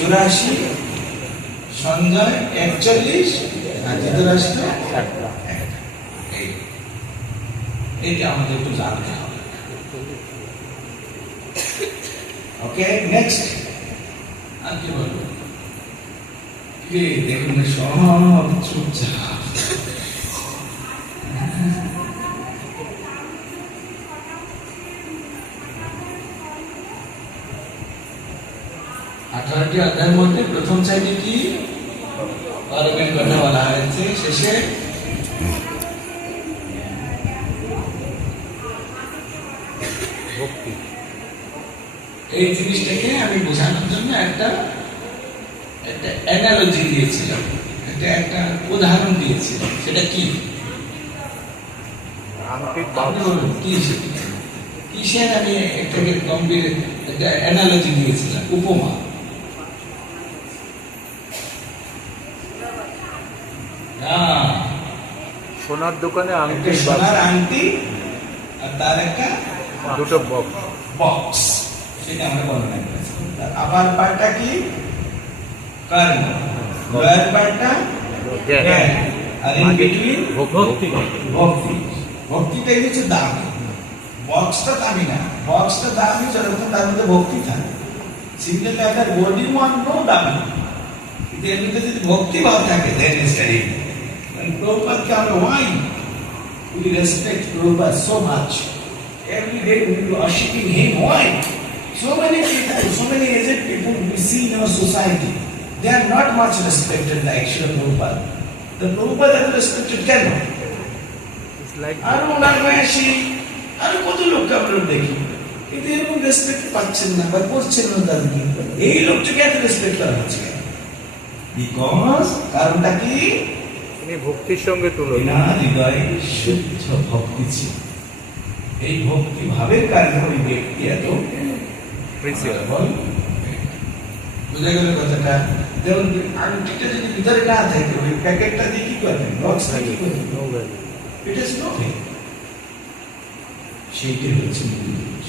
84, সঞ্জয় 41, আর ধৃতরাষ্ট্র 1। এইটা আমাদের একটু জানতে হবে। ওকে, নেক্সট। আর কি বলবো? দেখুন সব চুপচাপ। 18টি অধ্যায়ের মধ্যে প্রথম সাইডে কি কর্মের কথা বলা হয়েছে, শেষে ভক্তি। এই জিনিসটাকে আমি বোঝানোর জন্য একটা অ্যানালজি দিয়েছিলাম, একটা উদাহরণ দিয়েছিলাম। সেটা কি? কিসের আমি একটাকে গম্ভীর একটা অ্যানালজি দিয়েছিলাম, উপমা। সোনার দোকানে আংটি, সোনার আংটি আর তার একটা দুটো বক্স, সেটা আমরা বর্ণনা করেছি। আবার পার্টটা কি? কর্ম। লোয়ার পার্টটা জ্ঞান। আর ইন বিটুইন ভক্তি। ভক্তিটাই হচ্ছে দামি। বক্সটা দামি না, বক্সটা দামি যখন তার মধ্যে ভক্তি থাকে। Single letter body one no দামি, কিন্তু এর মধ্যে যদি ভক্তি ভাব থাকে দেন ইজ ভেরি। প্রভুপাদকে আমরা why we respect Prabhupada so much? Every day we are worshiping him. Why? So many people, so many aged people we see in our society, they are not much respected like Srila Prabhupada. The Prabhupada is respected কেন? আরো নাগরাশি আরো কত লোককে আমরা দেখি, কিন্তু এরকম respect পাচ্ছেন না বা করছেন না তাদেরকে। এই লোকটাকে এত রেসপেক্ট করা হচ্ছে বিকজ কারণটা কি? ভক্তির সঙ্গে তুলনা, হৃদয়ে শুদ্ধ ভক্তি ছিল। এই ভক্তি ভাবের কারণে ওই ব্যক্তি এত বুঝে গেল কথাটা। যেমন আংটিটা যদি ভিতরে না থাকে, ওই প্যাকেটটা দিয়ে কি করবেন? বক্সটা কি করবেন? It is nothing. সেইটাই হচ্ছে মূল জিনিস।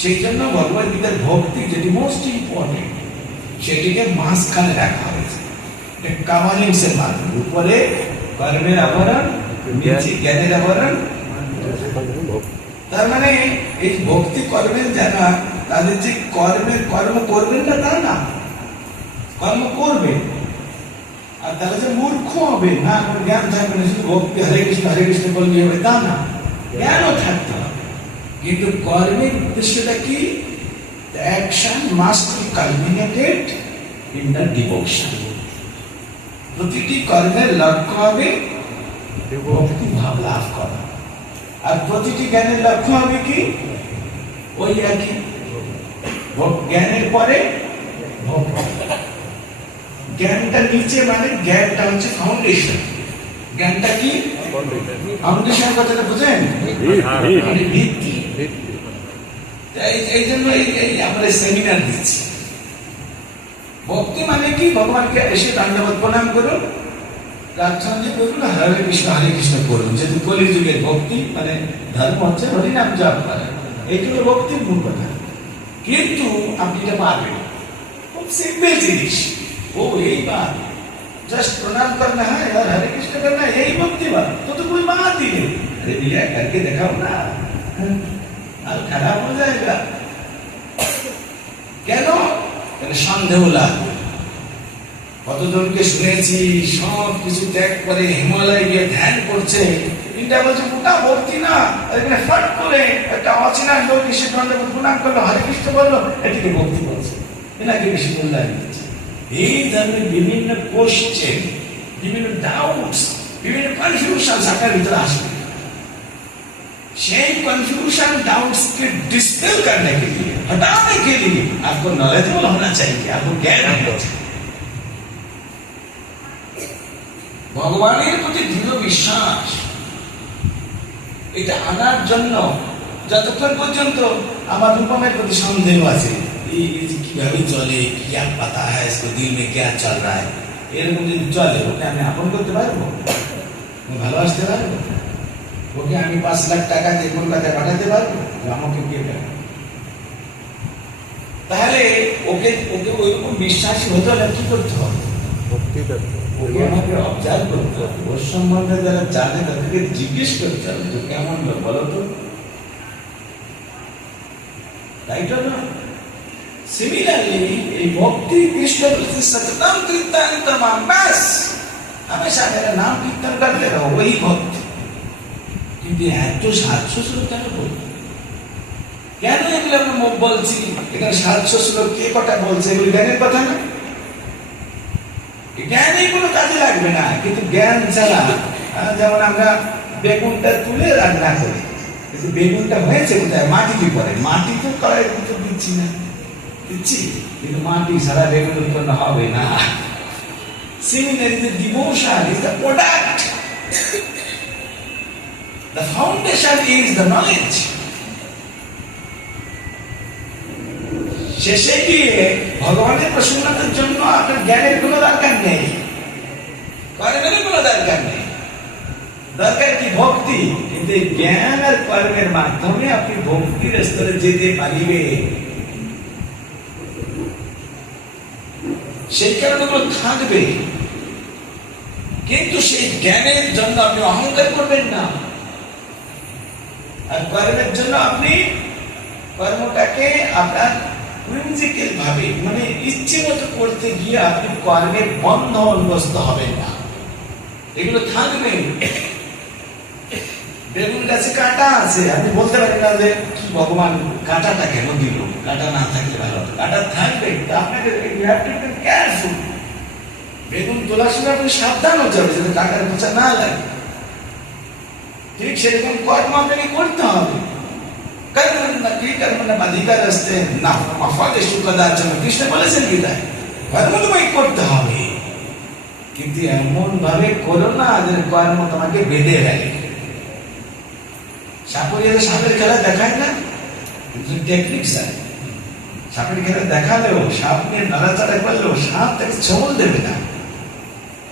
সেই জন্য ভগবদ গীতার ভক্তি যেটি মোস্ট ইম্পর্টেন্ট, সেটিকে মাঝখানে রাখা হয়েছে। কামালিং সে মান, উপরে কর্মের আবরণ, নিচে জ্ঞানের আবরণ। তার মানে এই ভক্তি কর্মের যারা, তাদের যে কর্ম করবেন না তা না, কর্ম করবে। আর তারা যে মূর্খ হবে না, কোনো জ্ঞান থাকবে না, শুধু ভক্তি হরে কৃষ্ণ বললে হবে তা না, জ্ঞানও থাকতে হবে। কিন্তু কর্মের উদ্দেশ্যটা কি? The action must be culminated in the devotion. প্রতিটি কর্মের লক্ষ্য হবে ভক্তি ভাব লাভ করা, আর প্রতিটি জ্ঞানের লক্ষ্য হবে কি? ওই একই। জ্ঞানের পরে ভক্তি। জ্ঞানটা নিচে, মানে জ্ঞানটা হচ্ছে ফাউন্ডেশন। জ্ঞানটা কি? ফাউন্ডেশন কথাটা বুঝেন? ভিত্তি। এই জন্য আমরা সেমিনার দিচ্ছি। ভক্তি মানে কি? ভগবানকে এসে দণ্ডবত প্রণাম করুন, রাজচন্দ্র করুন, হরে কৃষ্ণ করুন। যেহেতু কলির যুগের ভক্তি মানে ধর্ম হচ্ছে হরিনাম জপ করা, এইগুলো ভক্তির মূল কথা। কিন্তু আপনি এটা পারবেন, খুব সিম্পল জিনিস। वो यही बात, जस्ट प्रणाम करना है और हरे कृष्ण करना है, यही भक्ति बात। तो कोई बात ही नहीं। अरे भैया करके दिखाओ ना, और खराब हो जाएगा। কেন? সন্দেহ লাগবে। কতজনকে শুনেছি সব কিছু ত্যাগ করে হিমালয় গিয়ে ধ্যান করছে, এটা বলছে মোটা ভক্তি না, এখানে ফট করে একটা অচেনা লোক এসে দণ্ডবত প্রণাম করলো, হরে কৃষ্ণ বললো, এটিকে ভক্তি বলছে, এনাকে বেশি মূল্যায়ন দিচ্ছে। এই ধরনের বিভিন্ন কোশ্চেন, বিভিন্ন ডাউটস, বিভিন্ন কনফিউশন আপনার ভিতরে আসবে। সেই कन्फ्यूजन डाउट्स के डिस्पेल करने के लिए, हटाने के लिए आपको नॉलेजेबल होना चाहिए, आपको ज्ञान होना चाहिए। ভগবানের প্রতি দৃঢ় বিশ্বাস এটা আনার জন্য যতক্ষণ পর্যন্ত আমার রূপমের প্রতি সন্দেহ আছে, কিভাবে চলে, क्या पता है इसको दिल में क्या चल रहा है, এরকম যদি চলে, ওকে আমি আপন করতে পারবো? ভালোবাসতে পারবো? ওকে আমি 5 লাখ টাকা দিয়ে কলকাতায় পাঠাতে পারবো? আমাকে কে দেবে? তাহলে ওকে ওকে ওইরকম বিশ্বাসী হতে হলে কি করতে হবে? ভক্তি থাকবে। ওকে আমাকে অবজার্ভ করতে হবে, ওর সম্বন্ধে যারা জানে তাদেরকে জিজ্ঞেস করতে হবে তো কেমন লোক বলো তো, তাই তো না? সিমিলারলি এই ভক্তি কৃষ্ণ सततम कीर्तन तमाम बस हमेशा मेरा नाम कीर्तन करते रहो वही भक्ति। কিন্তু এত সাতশো শ্লোক কেন বলবো? কেন এগুলো আমরা বলছি? এখানে সাতশো শ্লোক কে কটা বলছে? এগুলো জ্ঞানের কথা না? জ্ঞানই কোনো কাজে লাগবে না, কিন্তু জ্ঞান ছাড়া যেমন আমরা বেগুনটা তুলে রান্না করি, কিন্তু বেগুনটা হয়েছে কোথায়? মাটিতে পড়ে, মাটি তো কড়াই তো দিচ্ছি না, দিচ্ছি, কিন্তু মাটি ছাড়া বেগুন উৎপন্ন হবে না। Similarly, the devotion is the product. The foundation is the knowledge. শেষে গিয়ে ভগবানের প্রসন্নতার জন্য আপনার জ্ঞানের কোনো দরকার নেই, কর্মের কোনো দরকার নেই, দরকার কি? ভক্তি। কিন্তু এই জ্ঞান আর কর্মের মাধ্যমে আপনি ভক্তির স্তরে যেতে পারিবেন। সেই কারণগুলো থাকবে, কিন্তু সেই জ্ঞানের জন্য আপনি অহংকার করবেন না, আর কর্মের জন্য আপনি কর্মটাকে আপনার প্রিন্সিপাল ভাবে মানে ইচ্ছে মতো করতে গিয়ে আপনি কর্মের বন্ধনগ্রস্ত হবেন না। এগুলো থাকবে। বেগুন গাছে কাঁটা আছে, আপনি বলতে পারেন না যে কি ভগবান কাঁটাটা কেন দিল, কাঁটা না থাকলে ভালো হতো। কাঁটা থাকবে, আপনাকে কেয়ারফুল। বেগুন তোলার সময় আপনি সাবধান হতে হবে যাতে কাঁটার খোঁচা না লাগে। ঠিক সেরকম কর্ম আপনাকে করতে হবে। কৃষ্ণ বলেছেন গীতায়, কর্ম তোমাকে করতে হবে, কিন্তু এমন ভাবে করো না যে কর্ম তোমাকে বেঁধে ফেলে। সাপের খেলা দেখায় না, টেকনিক্স আছে। সাপের খেলা দেখালেও সাপ নিয়ে নাড়াচাড়া করলেও সাপ তাকে ছোঁল দেবে না।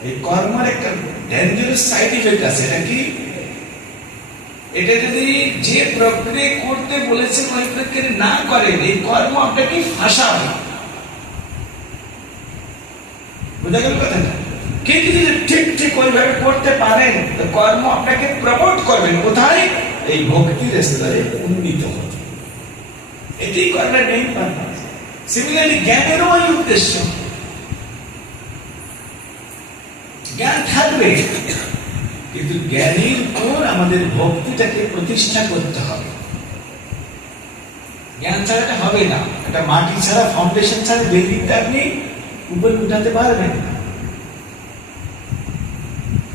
এই কর্মের একটা ডেঞ্জারাস সাইড ইফেক্ট আছে। এটা কি? এটা যদি যে প্রক্রিয়া করতে বলেছে ওই প্রক্রিয়া না করেন, এই কর্ম আপনাকে ফাঁসাবে। বুঝা গেল কথাটা? কিন্তু যদি ঠিক ঠিক ওইভাবে করতে পারেন তো কর্ম আপনাকে প্রমোট করবেন কোথায়? এই ভক্তির স্তরে উন্নীত হতে। এটাই কর্মের মেইন পারপাস। সিমিলারলি জ্ঞানেরও ওই উদ্দেশ্য। জ্ঞান থাকবে, কিন্তু জ্ঞানের উপর আমাদের ভক্তিটাকে প্রতিষ্ঠা করতে হবে। জ্ঞান ছাড়া এটা হবে না। এটা মাটি ছাড়া, ফাউন্ডেশন ছাড়া বিল্ডিংটা আপনি উপরে উঠাতে পারবেন না।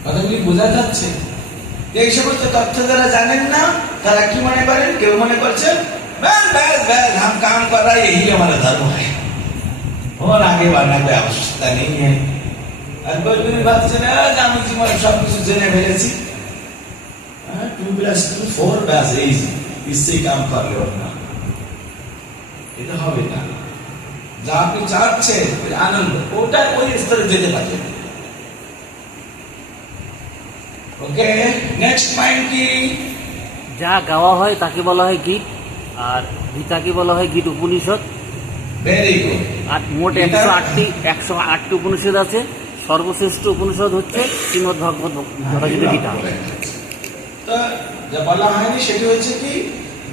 কথাগুলি বোঝা যাচ্ছে? এই সমস্ত তথ্য যারা জানেন না তারা কি মনে করেন? কেউ মনে করছেন हम काम कर रहा है यही हमारा धर्म है और आगे बढ़ना कोई आवश्यकता नहीं है। আর কোন ভাবছেন আমি জীবন সব কিছু জেনে ফেলেছি, 2+2 4 ব্যাস এই ইসে কাম করলে না, এটা হবে না। যা আপনি চাচ্ছেন আনন্দ, ওটা ওই স্তরে যেতে পারবেন। ওকে, নেক্সট পয়েন্ট কি? যা গাওয়া হয় তাকে বলা হয় গীত, আর গীতাকে বলা হয় গীত উপনিষদ। Very good. আর মোট 108টি উপনিষদ আছে। সর্বশ্রেষ্ঠ উপনিষদ হচ্ছে শ্রীমদ্ ভাগবত গীতা। তো যা বলা হয়নি সেটা হচ্ছে কি,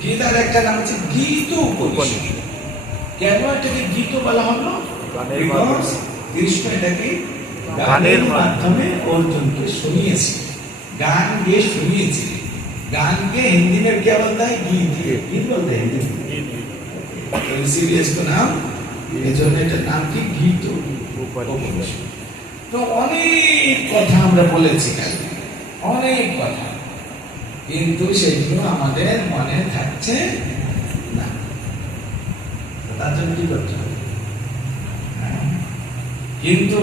গীতার একটা নাম হচ্ছে গীত উপনিষদ। কেন এটাকে গীত বলা হলো? কৃষ্ণ এটাকে গানের মাধ্যমে অর্জুনকে শুনিয়েছে, গান গিয়ে শুনিয়েছে। गान के हिंदी में क्या बोलता है? गीत। गीत बोलते हैं हिंदी में। इसीलिए इसको नाम नाम की गीत उपनिषद। तो অনেক কথা আমরা বলেছি, অনেক কথা, কিন্তু সেগুলো আমাদের মনে থাকছে না। তার জন্য কি করতে হবে? কিন্তু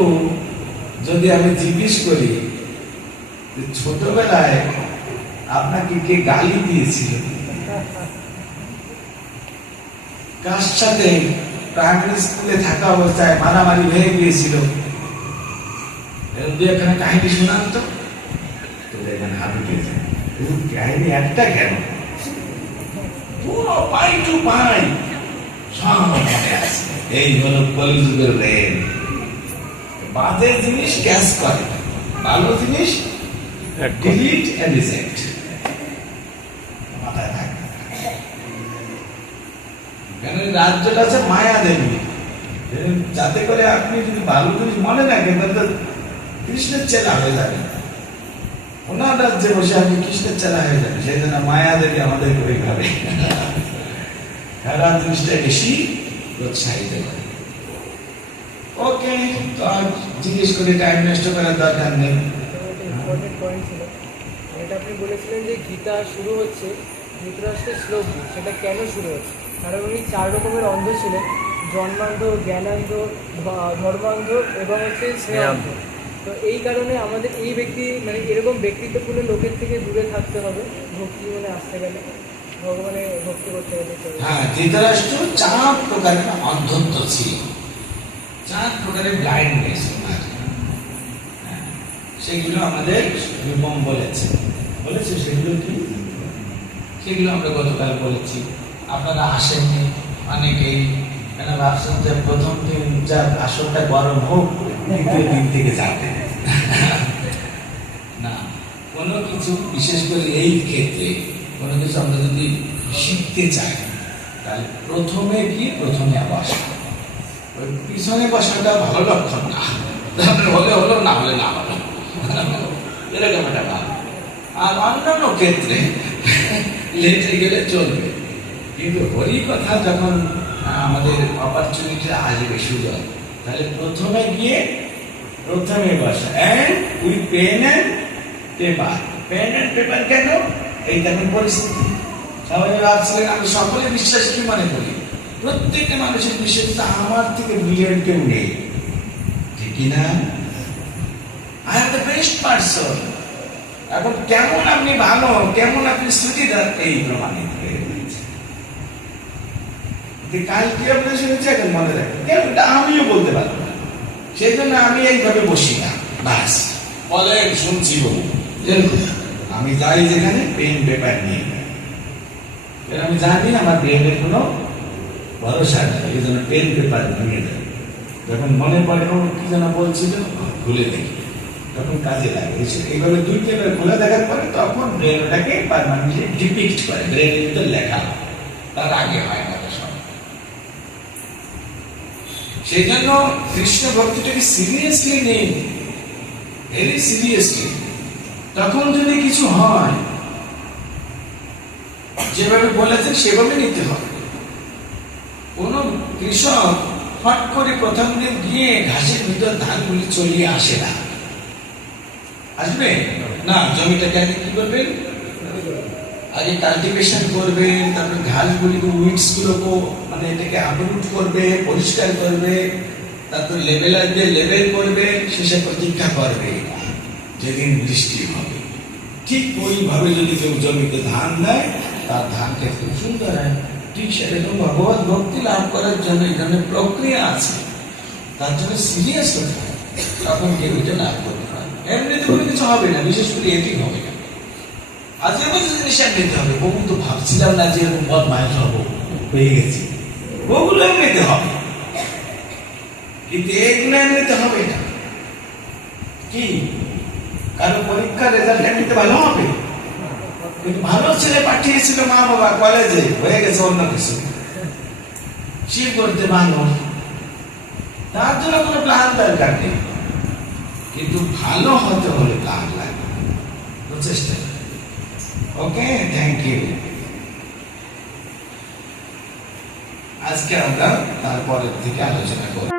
যদি আমি জিজ্ঞেস করি ছোটবেলায় আপনাকে কে গালি দিয়েছিল, কার সাথে প্রাইমারি স্কুলে থাকা অবস্থায় মারামারি হয়ে গিয়েছিল, এখানে কাহিনী শোনান তো। এখানে হাত উঠেছে, কাহিনী একটা কেন, পুরো পাই টু পাই সব মনে আছে। এই হলো কলিযুগের রেল। বাজে জিনিস ক্যাচ করে, ভালো জিনিস ডিলিট এন্ড রিজেক্ট। মাথায় থাকবে। কেন এই রাজ্যটা আছে মায়া দেবী, যাতে করে আপনি যদি ভালো জিনিস মনে রাখেন তাহলে কৃষ্ণের চেলা হয়ে যাবে। ওনার রাজ্যে বসে আপনি কৃষ্ণের চেলা হয়ে যাবে, সেই জন্য মায়া দেবী আমাদের ওইভাবে খারাপ জিনিসটা বেশি উৎসাহিত করে। ওকে, তো আর জিজ্ঞেস করে টাইম নষ্ট করার দরকার নেই। ইম্পর্টেন্ট পয়েন্ট ছিল এটা, আপনি বলেছিলেন যে গীতা শুরু হচ্ছে ধৃতরাষ্ট্রের শ্লোক দিয়ে। সেটা কেন শুরু হচ্ছে? কারণ উনি 4 রকমের অন্ধ ছিলেন, জন্মান্ধ, জ্ঞানান্ধ, ধর্মান্ধ এবং হচ্ছে স্নেহান্ধ। তো এই কারণে আমাদের এই ব্যক্তি মানে এরকম ব্যক্তিত্বপূর্ণ লোকের থেকে দূরে থাকতে হবে ভক্তি মানে আসতে গেলে, ভগবানের ভক্তি করতে গেলে। হ্যাঁ, ধৃতরাষ্ট্র 4 প্রকারের অন্ধত্ব ছিল, 4 প্রকারের ব্লাইন্ডনেস। সেগুলো আমাদের রূপম বলেছে সেগুলো কি, সেগুলো আমরা গতকাল বলেছি। আপনারা আসেননি অনেকেই, কেন ভাবছেন যে প্রথম দিন যা আসনটা গরম হোক, দ্বিতীয় দিন থেকে যাবে না। কোনো কিছু বিশেষ করে এই ক্ষেত্রে কোনো কিছু আমরা যদি শিখতে চাই তাহলে প্রথমে বসা, ওই পিছনে বসাটা ভালো লক্ষণ না। হলে হলো, না হলে না হলো, এরকম একটা ভাব। আর অন্যান্য ক্ষেত্রে লেটে গেলে চলবে, কিন্তু হরি কথা যখন আমাদের অপরচুনিটি আসবে, সুযোগ, তাহলে প্রথমে বসা। And with pen and paper. কেন? এই দেখুন পরিস্থিতি। সবাই ভাবছিলেন আমি সকলে বিশ্বাস কি মনে করি, প্রত্যেকটা মানুষের বিশ্বাসটা আমার থেকে ব্রিলিয়েন্ট কেউ নেই, ঠিক কিনা? I am the best person. এখন কেমন আপনি ভালো, কেমন আপনি শ্রুতিদার, এই প্রমাণিত হয়ে গেছে। কাল কি আপনি শুনেছি, এখন মনে রাখেন, কেন এটা আমিও বলতে পারবো না। সেই জন্য আমি এইভাবে বসি না, বাস বলেন শুনছি বলুন। আমি যাই যেখানে পেন পেপার নিয়ে, আমি জানি আমার ব্রেনের কোনো ভরসা নেই, এই জন্য পেন পেপার নিয়ে দেয়। যখন মনে পড়ে ও কি যেন বলছিল, ভুলে দেখি, তখন কাজে লাগে। এইভাবে 2-3 বার খুলে দেখার পরে তখন ব্রেন ওটাকে পারমানেন্টলি ডিপিক্ট করে, ব্রেনের ভিতর লেখা হয়, তার আগে হয় না সব। সেই জন্য কৃষ্ণ ভক্তিটাকে সিরিয়াসলি নেই, ভেরি সিরিয়াসলি। তখন যদি কিছু হয়, যেভাবে বলেছেন সেভাবে নিতে হবে। কোন কৃষক ফট করে প্রথম দিন গিয়ে ঘাসের ভিতর ধানগুলি চলিয়ে আসে না, আসবে না। জমিটাকে আগে কি করবেন, আগে কাল্টিভেশন করবেন, তারপরে ঘাসগুলিকে, উইডস গুলোকে মানে এটাকে আপরুট করবে, পরিষ্কার করবে, তারপরে লেভেলার দিয়ে লেভেল করবে, শেষে প্রতীক্ষা করবে যেদিন বৃষ্টি হবে। ঠিক ওইভাবে যদি কেউ জমিতে ধান দেয়, তার ধানটা খুব সুন্দর হয়। ঠিক সেরকম ভগবত ভক্তি লাভ করার জন্য এই ধরনের প্রক্রিয়া আছে, তার জন্য সিরিয়াস হতে হয়, তখন কেউ এটা লাভ করতে পারে। এমনিতে কোনো কিছু হবে না, বিশেষ করে এটি হবে না। আজকে আমাদের জিনিস নিতে হবে। বহু তো ভাবছিলাম না যে এরকম বদমাইশ হবো, পেয়ে গেছি। ওগুলো এমনিতে হবে, কিন্তু এগুলো এমনিতে হবে না। কি কারো পরীক্ষার রেজাল্ট এমনিতে ভালো হবে, কিন্তু ভালো ছেলে পাঠিয়েছিল মা বাবা কলেজে, হয়ে গেছে অন্য কিছু, সে করতে মানুষ, তার জন্য কোনো প্ল্যান দরকার নেই। কিন্তু ভালো হতে হলে প্ল্যান লাগবে, প্রচেষ্টা। ওকে, থ্যাংক ইউ। আজকে আমরা তারপরের থেকে আলোচনা করব।